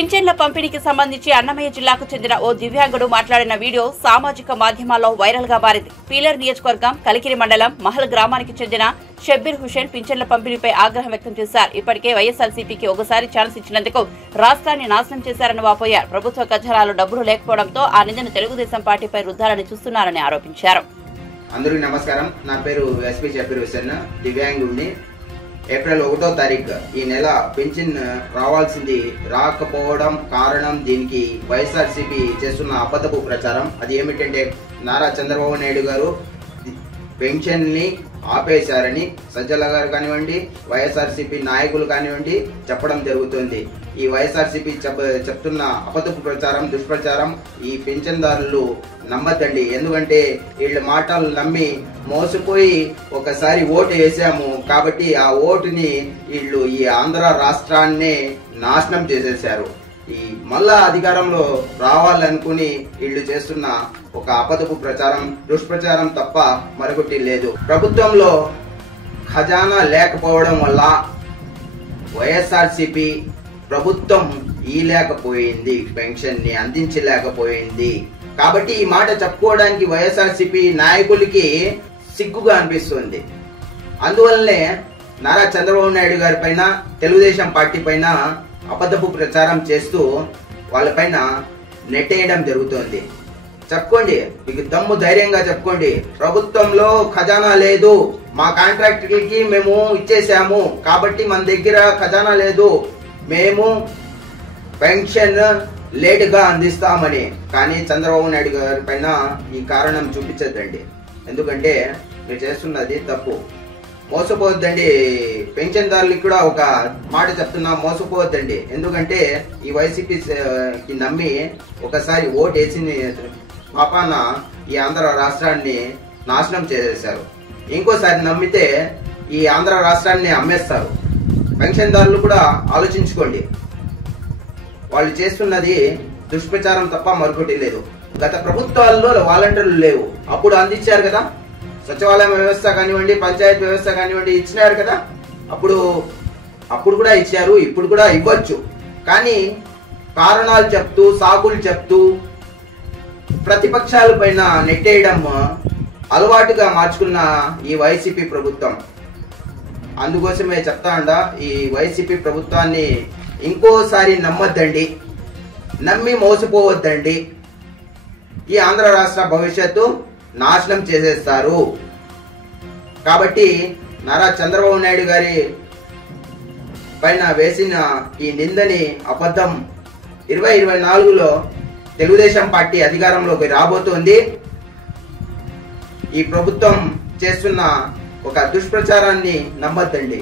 పింఛన్ల పంపిణీకి సంబంధించి అన్నమయ్య జిల్లాకు చెందిన ఓ దివ్యాంగుడు మాట్లాడిన వీడియో సామాజిక మాధ్యమాల్లో వైరల్ గా మారింది. పీలర్ నియోజకవర్గం కలికిరి మండలం మహల్ గ్రామానికి చెందిన షబ్బీర్ హుసేన్ పింఛన్ల పంపిణీపై ఆగ్రహం వ్యక్తం చేశారు. ఇప్పటికే వైఎస్ఆర్సీపీకి ఒకసారి ఛాన్స్ ఇచ్చినందుకు రాష్ట్రాన్ని నాశనం చేశారని వాపోయారు. ప్రభుత్వ ఖజానాలో డబ్బులు లేకపోవడంతో ఆ నిందను తెలుగుదేశం పార్టీపై రుద్దాలని చూస్తున్నారని ఆరోపించారు. అందరికీ నమస్కారం. నా పేరు ఎస్పీ షబ్బీర్ హుసేన్, దివ్యాంగుడిని. ఏప్రిల్ 1వ తారీఖు ఈ నెల పెన్షన్ రావాల్సింది రాకపోవడం కారణం దీనికి వైఎస్ఆర్సీపీ చేస్తున్న అబద్ధపు ప్రచారం. అది ఏమిటంటే నారా చంద్రబాబు నాయుడు గారు పెన్షన్ ని ఆపేశారని సజ్జల గారు కానివ్వండి, వైఎస్ఆర్సీపీ నాయకులు కానివ్వండి చెప్పడం జరుగుతుంది. ఈ వైఎస్ఆర్సీపీ చెప్తున్న అబద్ధపు ప్రచారం, దుష్ప్రచారం ఈ పెన్షన్దారులు నమ్మద్దండి. ఎందుకంటే వీళ్ళ మాటలు నమ్మి మోసపోయి ఒకసారి ఓటు వేసాము కాబట్టి ఆ ఓటుని వీళ్ళు ఈ ఆంధ్ర రాష్ట్రాన్నే నాశనం చేసేశారు. ఈ మళ్ళా అధికారంలో రావాలనుకుని వీళ్ళు చేస్తున్న ఒక అబద్ధపు ప్రచారం, దుష్ప్రచారం తప్ప మరొకటి లేదు. ప్రభుత్వంలో ఖజానా లేకపోవడం వల్ల వైఎస్ఆర్సీపీ ప్రభుత్వం ఇవ్వలేకపోయింది, పెన్షన్ ని అందించలేకపోయింది. కాబట్టి ఈ మాట చెప్పుకోవడానికి వైఎస్ఆర్సీపీ నాయకులకి సిగ్గుగా అనిపిస్తుంది. అందువల్లనే నారా చంద్రబాబు నాయుడు గారి పైన, తెలుగుదేశం పార్టీ పైన అబద్ధపు ప్రచారం చేస్తూ వాళ్ళపైన నెట్టేయడం జరుగుతోంది. చెప్పుకోండి, మీకు దమ్ము ధైర్యంగా చెప్పుకోండి, ప్రభుత్వంలో ఖజానా లేదు, మా కాంట్రాక్టర్లకి మేము ఇచ్చేసాము కాబట్టి మన దగ్గర ఖజానా లేదు, మేము పెన్షన్ లేటుగా అందిస్తామని. కానీ చంద్రబాబు నాయుడు గారి పైన ఈ కారణం చూపించద్దండి. ఎందుకంటే మీరు చేస్తున్నది తప్పు. మోసపోవద్దండి. పెన్షన్దారులకు కూడా ఒక మాట చెప్తున్నా, మోసపోవద్దండి. ఎందుకంటే ఈ వైసీపీకి నమ్మి ఒకసారి ఓటు వేసి పాపాన ఈ ఆంధ్ర రాష్ట్రాన్ని నాశనం చేసేశారు. ఇంకోసారి నమ్మితే ఈ ఆంధ్ర రాష్ట్రాన్ని అమ్మేస్తారు. పెన్షన్దారులు కూడా ఆలోచించుకోండి. వాళ్ళు చేస్తున్నది దుష్ప్రచారం తప్ప మరొకటి లేదు. గత ప్రభుత్వాల్లో వాలంటీర్లు లేవు, అప్పుడు అందించారు కదా. సచివాలయం వ్యవస్థ కానివ్వండి, పంచాయతీ వ్యవస్థ కానివ్వండి ఇచ్చినారు కదా. అప్పుడు కూడా ఇచ్చారు, ఇప్పుడు కూడా ఇవ్వచ్చు. కానీ కారణాలు చెప్తూ, సాకులు చెప్తూ ప్రతిపక్షాల పైన నెట్టేయడం అలవాటుగా మార్చుకున్న ఈ వైసీపీ ప్రభుత్వం. అందుకోసమే చెప్తా ఉండా, ఈ వైసీపీ ప్రభుత్వాన్ని ఇంకోసారి నమ్మొద్దండి, నమ్మి మోసపోవద్దండి. ఈ ఆంధ్ర రాష్ట్ర భవిష్యత్తు నాశనం చేసేస్తారు. కాబట్టి నారా చంద్రబాబు నాయుడు గారి పైన వేసిన ఈ నిందని అబద్ధం. 2024లో తెలుగుదేశం పార్టీ అధికారంలోకి రాబోతోంది. ఈ ప్రభుత్వం చేస్తున్న ఒక దుష్ప్రచారాన్ని నమ్మొద్దండి.